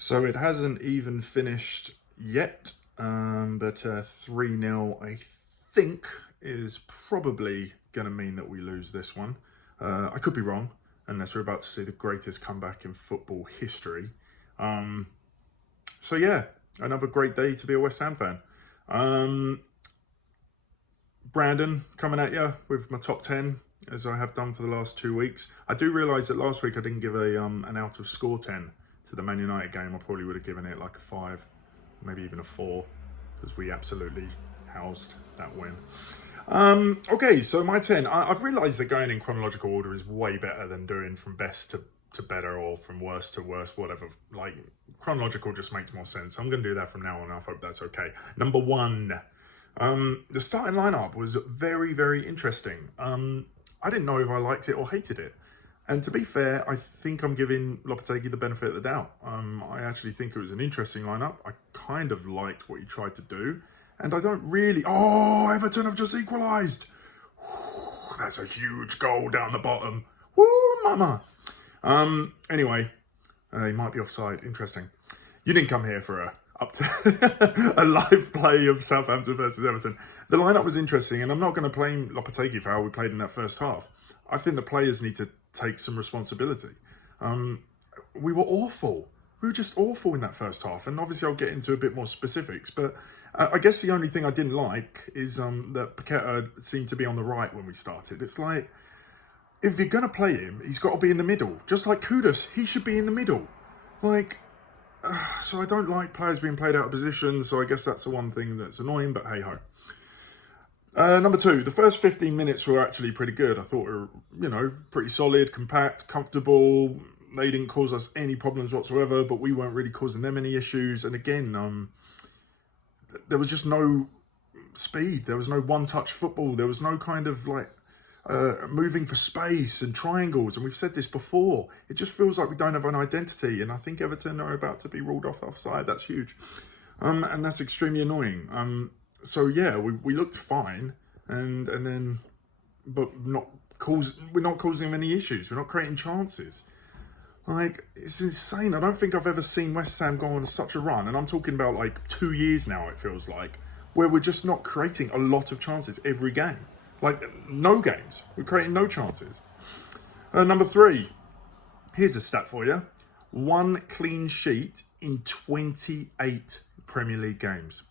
So it hasn't even finished yet, but 3-0, I think, is probably going to mean that we lose this one. I could be wrong, unless we're about to see the greatest comeback in football history. So yeah, another great day to be a West Ham fan. Brandon, coming at you with my top 10, as I have done for the last 2 weeks. I do realise that last week I didn't give an out of score 10 to the Man United game. I probably would have given it like a 5, maybe even a 4, because we absolutely housed that win. Okay, so my 10. I've realised that going in chronological order is way better than doing from best to better or from worst to worst, whatever. Like, chronological just makes more sense. I'm going to do that from now on. I hope that's okay. Number 1. The starting lineup was very, very interesting. I didn't know if I liked it or hated it. And to be fair, I think I'm giving Lopetegui the benefit of the doubt. I actually think it was an interesting lineup. I kind of liked what he tried to do. And I don't really... Oh, Everton have just equalised. That's a huge goal down the bottom. Woo, mama. Anyway, he might be offside. Interesting. You didn't come here for a live play of Southampton versus Everton. The lineup was interesting, and I'm not going to blame Lopetegui for how we played in that first half. I think the players need to take some responsibility. We were awful. We were just awful in that first half, and obviously I'll get into a bit more specifics, but I guess the only thing I didn't like is that Paqueta seemed to be on the right when we started. It's like, if you're going to play him, he's got to be in the middle. Just like Kudus, he should be in the middle. Like... so I don't like players being played out of position, so I guess that's the one thing that's annoying, but hey-ho. Number 2, the first 15 minutes were actually pretty good. I thought we were, pretty solid, compact, comfortable. They didn't cause us any problems whatsoever, but we weren't really causing them any issues. And again, there was just no speed. There was no one-touch football. There was no kind of, moving for space and triangles, and we've said this before. It just feels like we don't have an identity, and I think Everton are about to be ruled offside. That's huge, and that's extremely annoying. So yeah, we looked fine, and then, but we're not causing them any issues. We're not creating chances. Like, it's insane. I don't think I've ever seen West Ham go on such a run, and I'm talking about like 2 years now. It feels like where we're just not creating a lot of chances every game. Like, no games. We're creating no chances. Number 3. Here's a stat for you. 1 clean sheet in 28 Premier League games.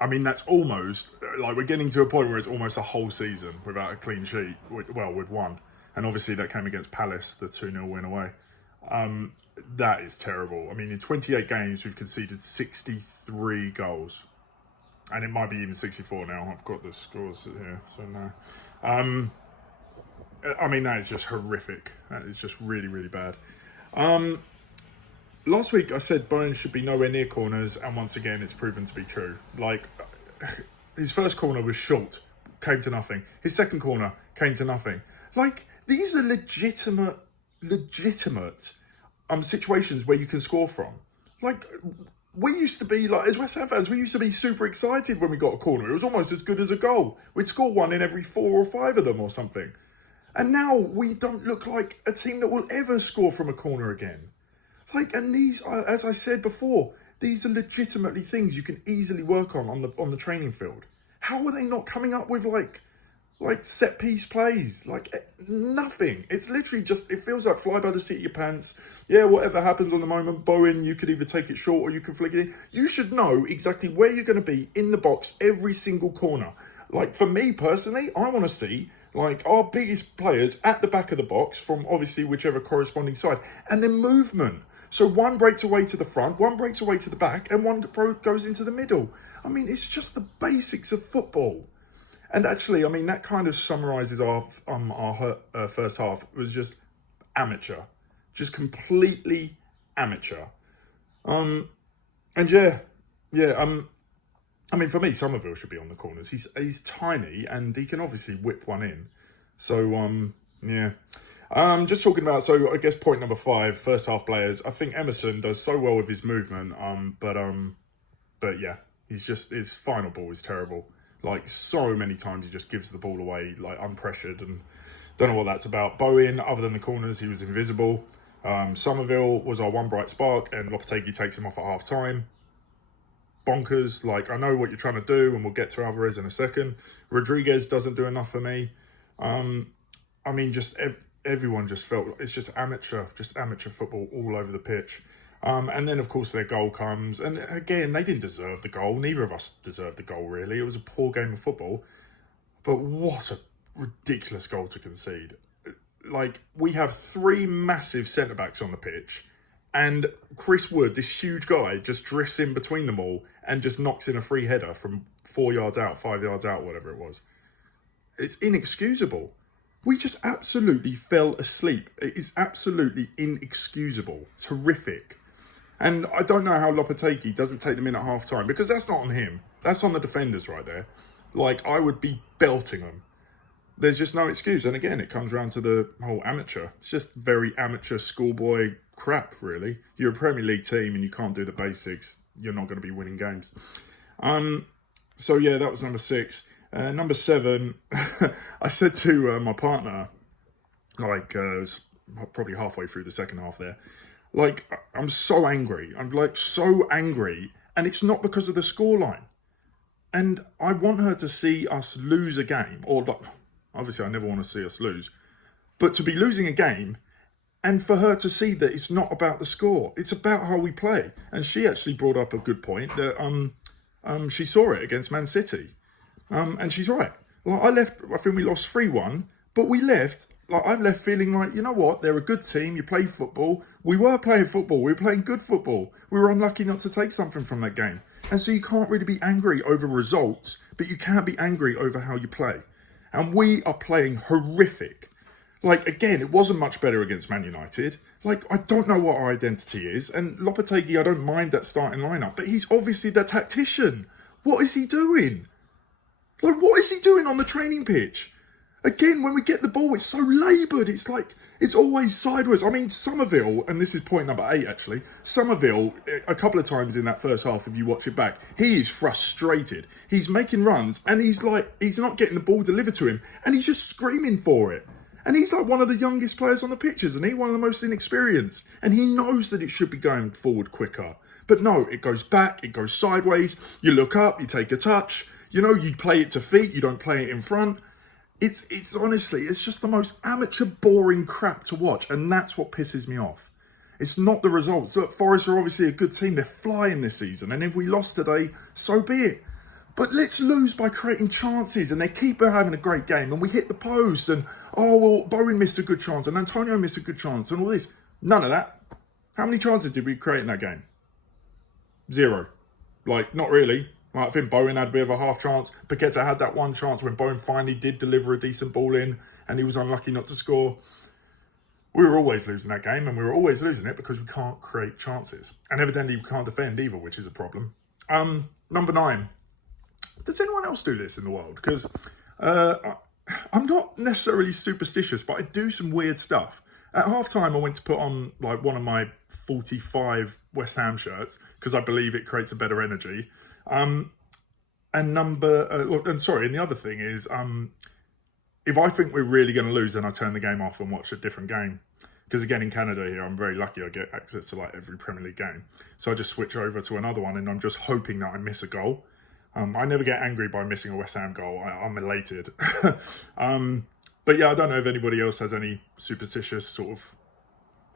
I mean, that's almost... Like, we're getting to a point where it's almost a whole season without a clean sheet. Well, with 1. And obviously that came against Palace, the 2-0 win away. That is terrible. I mean, in 28 games, we've conceded 63 goals. And it might be even 64 now. I've got the scores here, so no. I mean, that is just horrific. That is just really, really bad. Last week, I said Bowen should be nowhere near corners, and once again, it's proven to be true. Like, his first corner was short, came to nothing. His second corner came to nothing. Like, these are legitimate situations where you can score from. Like... We used to be, like, as West Ham fans, we used to be super excited when we got a corner. It was almost as good as a goal. We'd score 1 in every 4 or 5 of them or something. And now we don't look like a team that will ever score from a corner again. Like, and these, as I said before, these are legitimately things you can easily work on the training field. How are they not coming up with, like set piece plays? Like, nothing. It's literally just, it feels like fly by the seat of your pants. Yeah, whatever happens on the moment, Bowen, you could either take it short or you can flick it in. You should know exactly where you're going to be in the box every single corner. Like, for me personally, I want to see, like, our biggest players at the back of the box from obviously whichever corresponding side, and then movement. So 1 breaks away to the front, 1 breaks away to the back, and 1 goes into the middle. I mean, it's just the basics of football. And actually, I mean, that kind of summarises our first half. It was just amateur. Just completely amateur. And yeah. I mean, for me, Somerville should be on the corners. He's tiny, and he can obviously whip one in. So, yeah. Just talking about, so I guess point number 5, first half players. I think Emerson does so well with his movement, but yeah, his final ball is terrible. Like, so many times he just gives the ball away, like, unpressured, and don't know what that's about. Bowen, other than the corners, he was invisible. Somerville was our one bright spark, and Lopetegui takes him off at half time. Bonkers. Like, I know what you're trying to do, and we'll get to Alvarez in a second. Rodriguez doesn't do enough for me. I mean, just everyone just felt it's just amateur football all over the pitch. And then, of course, their goal comes. And again, they didn't deserve the goal. Neither of us deserved the goal, really. It was a poor game of football. But what a ridiculous goal to concede. Like, we have 3 massive centre-backs on the pitch. And Chris Wood, this huge guy, just drifts in between them all and just knocks in a free header from 4 yards out, 5 yards out, whatever it was. It's inexcusable. We just absolutely fell asleep. It is absolutely inexcusable. It's horrific. And I don't know how Lopetegui doesn't take them in at half time, because that's not on him. That's on the defenders right there. Like, I would be belting them. There's just no excuse. And again, it comes around to the whole amateur. It's just very amateur schoolboy crap, really. You're a Premier League team and you can't do the basics. You're not going to be winning games. So yeah, that was number 6. Number 7, I said to my partner, like, it was probably halfway through the second half there, like, I'm so angry. I'm like so angry. And it's not because of the scoreline. And I want her to see us lose a game. Or, obviously, I never want to see us lose. But to be losing a game and for her to see that it's not about the score. It's about how we play. And she actually brought up a good point that she saw it against Man City. And she's right. Like, I think we lost 3-1. But we left, like, I've left feeling like, you know what, they're a good team, you play football. We were playing football, we were playing good football. We were unlucky not to take something from that game. And so you can't really be angry over results, but you can be angry over how you play. And we are playing horrific. Like, again, it wasn't much better against Man United. Like, I don't know what our identity is. And Lopetegui, I don't mind that starting lineup, but he's obviously the tactician. What is he doing? Like, what is he doing on the training pitch? Again, when we get the ball, it's so laboured. It's like, it's always sideways. I mean, Somerville, and this is point number 8, actually. Somerville, a couple of times in that first half, if you watch it back, he is frustrated. He's making runs, and he's not getting the ball delivered to him, and he's just screaming for it. And he's like one of the youngest players on the pitch, isn't he? One of the most inexperienced. And he knows that it should be going forward quicker. But no, it goes back, it goes sideways. You look up, you take a touch. You know, you play it to feet, you don't play it in front. It's honestly, it's just the most amateur, boring crap to watch. And that's what pisses me off. It's not the results. Look, Forest are obviously a good team. They're flying this season. And if we lost today, so be it. But let's lose by creating chances. And they keep having a great game. And we hit the post. And, oh, well, Bowen missed a good chance. And Antonio missed a good chance. And all this. None of that. How many chances did we create in that game? 0. Like, not really. I think Bowen had a bit of a half chance. Paqueta had that one chance when Bowen finally did deliver a decent ball in and he was unlucky not to score. We were always losing that game, and we were always losing it because we can't create chances. And evidently we can't defend either, which is a problem. Number 9. Does anyone else do this in the world? Because I'm not necessarily superstitious, but I do some weird stuff. At half-time, I went to put on like one of my 45 West Ham shirts because I believe it creates a better energy. And the other thing is, if I think we're really going to lose, then I turn the game off and watch a different game. Because again, in Canada here, I'm very lucky I get access to like every Premier League game. So I just switch over to another one and I'm just hoping that I miss a goal. I never get angry by missing a West Ham goal. I'm elated. But yeah, I don't know if anybody else has any superstitious sort of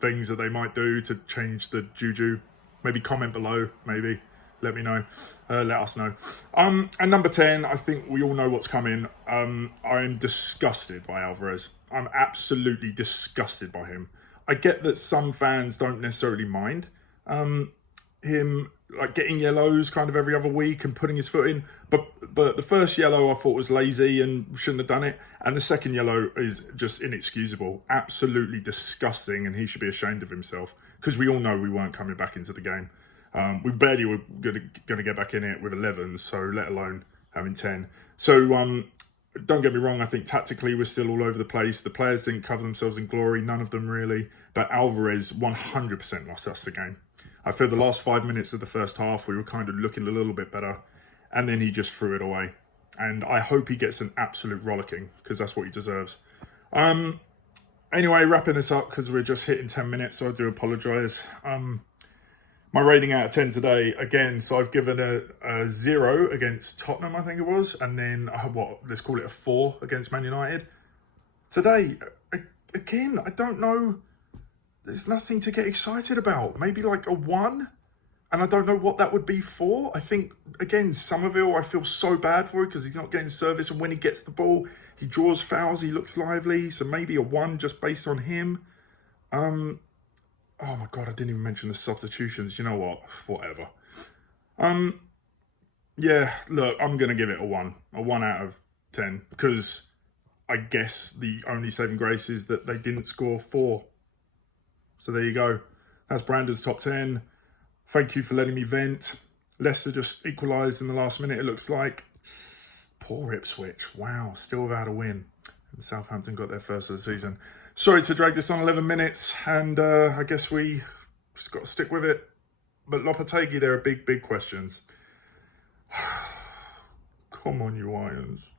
things that they might do to change the juju. Maybe comment below, maybe. Let me know. Let us know. And number 10, I think we all know what's coming. I'm disgusted by Alvarez. I'm absolutely disgusted by him. I get that some fans don't necessarily mind him like getting yellows kind of every other week and putting his foot in. But the first yellow I thought was lazy and shouldn't have done it. And the second yellow is just inexcusable. Absolutely disgusting, and he should be ashamed of himself because we all know we weren't coming back into the game. We barely were going to get back in it with 11, so let alone having 10. So don't get me wrong, I think tactically we're still all over the place. The players didn't cover themselves in glory, none of them really. But Alvarez 100% lost us the game. I feel the last 5 minutes of the first half, we were kind of looking a little bit better. And then he just threw it away. And I hope he gets an absolute rollicking, because that's what he deserves. Anyway, wrapping this up because we're just hitting 10 minutes, so I do apologise. My rating out of 10 today, again, so I've given a 0 against Tottenham, I think it was, and then, let's call it a 4 against Man United. Today, again, I don't know, there's nothing to get excited about. Maybe like a 1, and I don't know what that would be for. I think, again, Somerville, I feel so bad for because he's not getting service, and when he gets the ball, he draws fouls, he looks lively, so maybe a 1 just based on him. Oh my God, I didn't even mention the substitutions. You know what? Whatever. Yeah, look, I'm going to give it a 1. A 1 out of 10. Because I guess the only saving grace is that they didn't score 4. So there you go. That's Brandon's top 10. Thank you for letting me vent. Leicester just equalised in the last minute, it looks like. Poor Ipswich. Wow, still without a win. And Southampton got their first of the season. Sorry to drag this on 11 minutes, and I guess we just got to stick with it. But Lopetegui, there are big, big questions. Come on, you Irons.